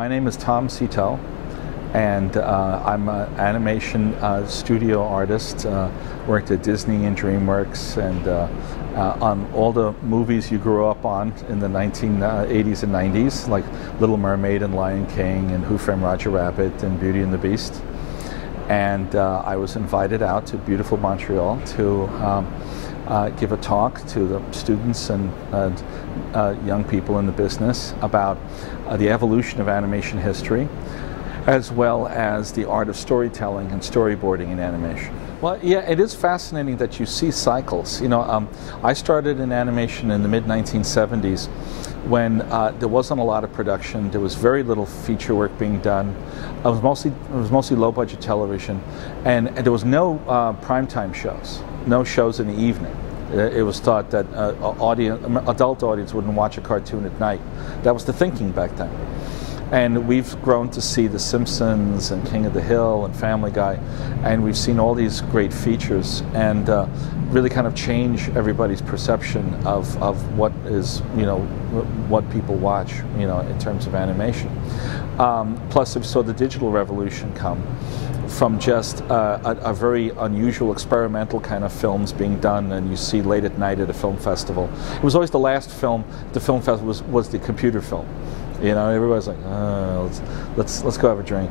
My name is TomSilo, and I'm an animation studio artist. Worked at Disney and DreamWorks, and on all the movies you grew up on in the 1980s and 90s, like Little Mermaid and Lion King and Who Framed Roger Rabbit and Beauty and the Beast. And I was invited out to beautiful Montreal to give a talk to the students and young people in the business about the evolution of animation history, as well as the art of storytelling and storyboarding in animation. Well, yeah, it is fascinating that you see cycles. You know, I started in animation in the mid-1970s when there wasn't a lot of production. There was very little feature work being done. It was mostly low-budget television, and there was no primetime shows, no shows in the evening. It was thought that adult audience wouldn't watch a cartoon at night. That was the thinking back then. And we've grown to see The Simpsons and King of the Hill and Family Guy, and we've seen all these great features and really kind of change everybody's perception of what is, you know, what people watch, you know, in terms of animation. Plus, we saw the digital revolution come from just a very unusual experimental kind of films being done, and you see late at night at a film festival. It was always the last film, the film festival was the computer film. You know, everybody's like, oh, let's go have a drink.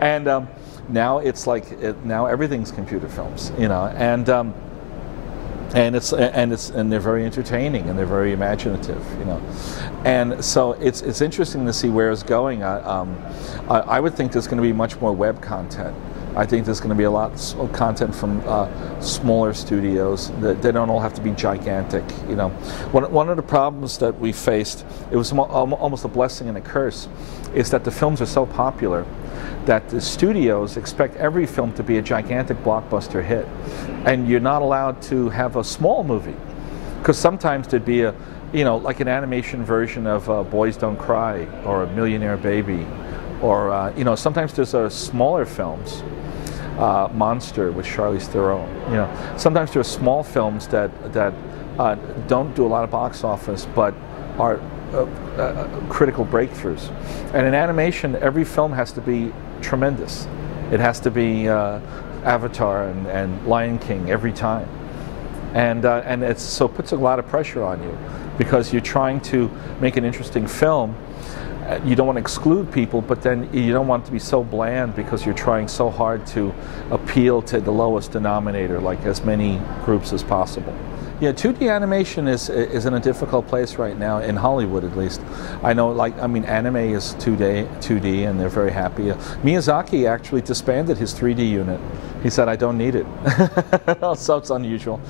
And now it's like now everything's computer films. You know, and they're very entertaining and they're very imaginative. You know, and so it's interesting to see where it's going. I would think there's going to be much more web content. I think there's going to be a lot of content from smaller studios. They don't all have to be gigantic. You know, one of the problems that we faced, it was almost a blessing and a curse, is that the films are so popular that the studios expect every film to be a gigantic blockbuster hit, and you're not allowed to have a small movie, because sometimes there'd be a, you know, like an animation version of Boys Don't Cry or A Millionaire Baby, or you know, sometimes there's smaller films. Monster with Charlize Theron. You know, sometimes there are small films that don't do a lot of box office, but are critical breakthroughs. And in animation, every film has to be tremendous. It has to be Avatar and Lion King every time, and so it puts a lot of pressure on you, because you're trying to make an interesting film. You don't want to exclude people, but then you don't want it to be so bland, because you're trying so hard to appeal to the lowest denominator, like as many groups as possible. Yeah, 2D animation is in a difficult place right now, in Hollywood at least. I know, like, I mean, anime is 2D, and they're very happy. Miyazaki actually disbanded his 3D unit. He said, I don't need it. So it's unusual.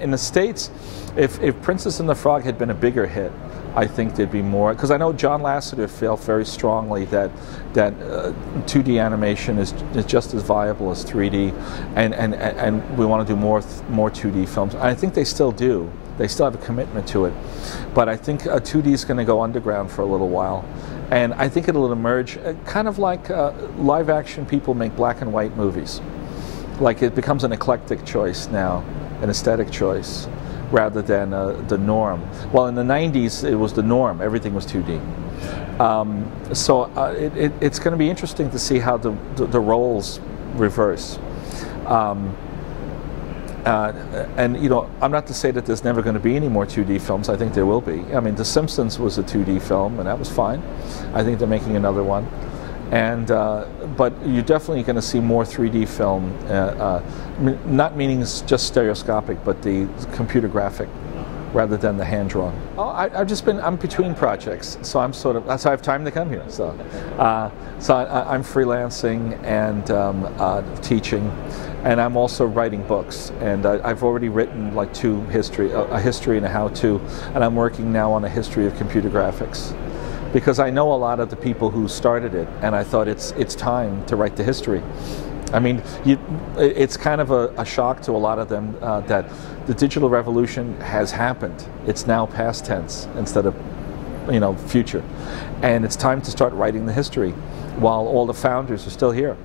In the States, if Princess and the Frog had been a bigger hit, I think there'd be more, because I know John Lasseter felt very strongly that 2D animation is just as viable as 3D, and we want to do more 2D films. I think they still do. They still have a commitment to it, but I think 2D is going to go underground for a little while, and I think it'll emerge kind of like live action people make black and white movies. Like, it becomes an eclectic choice now, an aesthetic choice, rather than the norm. Well, in the 90s, it was the norm. Everything was 2D. So it's going to be interesting to see how the roles reverse. And, you know, I'm not to say that there's never going to be any more 2D films. I think there will be. I mean, The Simpsons was a 2D film, and that was fine. I think they're making another one. And but you're definitely going to see more 3D film, not meaning just stereoscopic, but the computer graphic rather than the hand drawn. Oh, I'm between projects, so I'm sort of, so I have time to come here. So I'm freelancing and teaching, and I'm also writing books. And I've already written like a history and a how-to, and I'm working now on a history of computer graphics, because I know a lot of the people who started it, and I thought it's time to write the history. I mean, it's kind of a shock to a lot of them that the digital revolution has happened. It's now past tense instead of, you know, future. And it's time to start writing the history while all the founders are still here.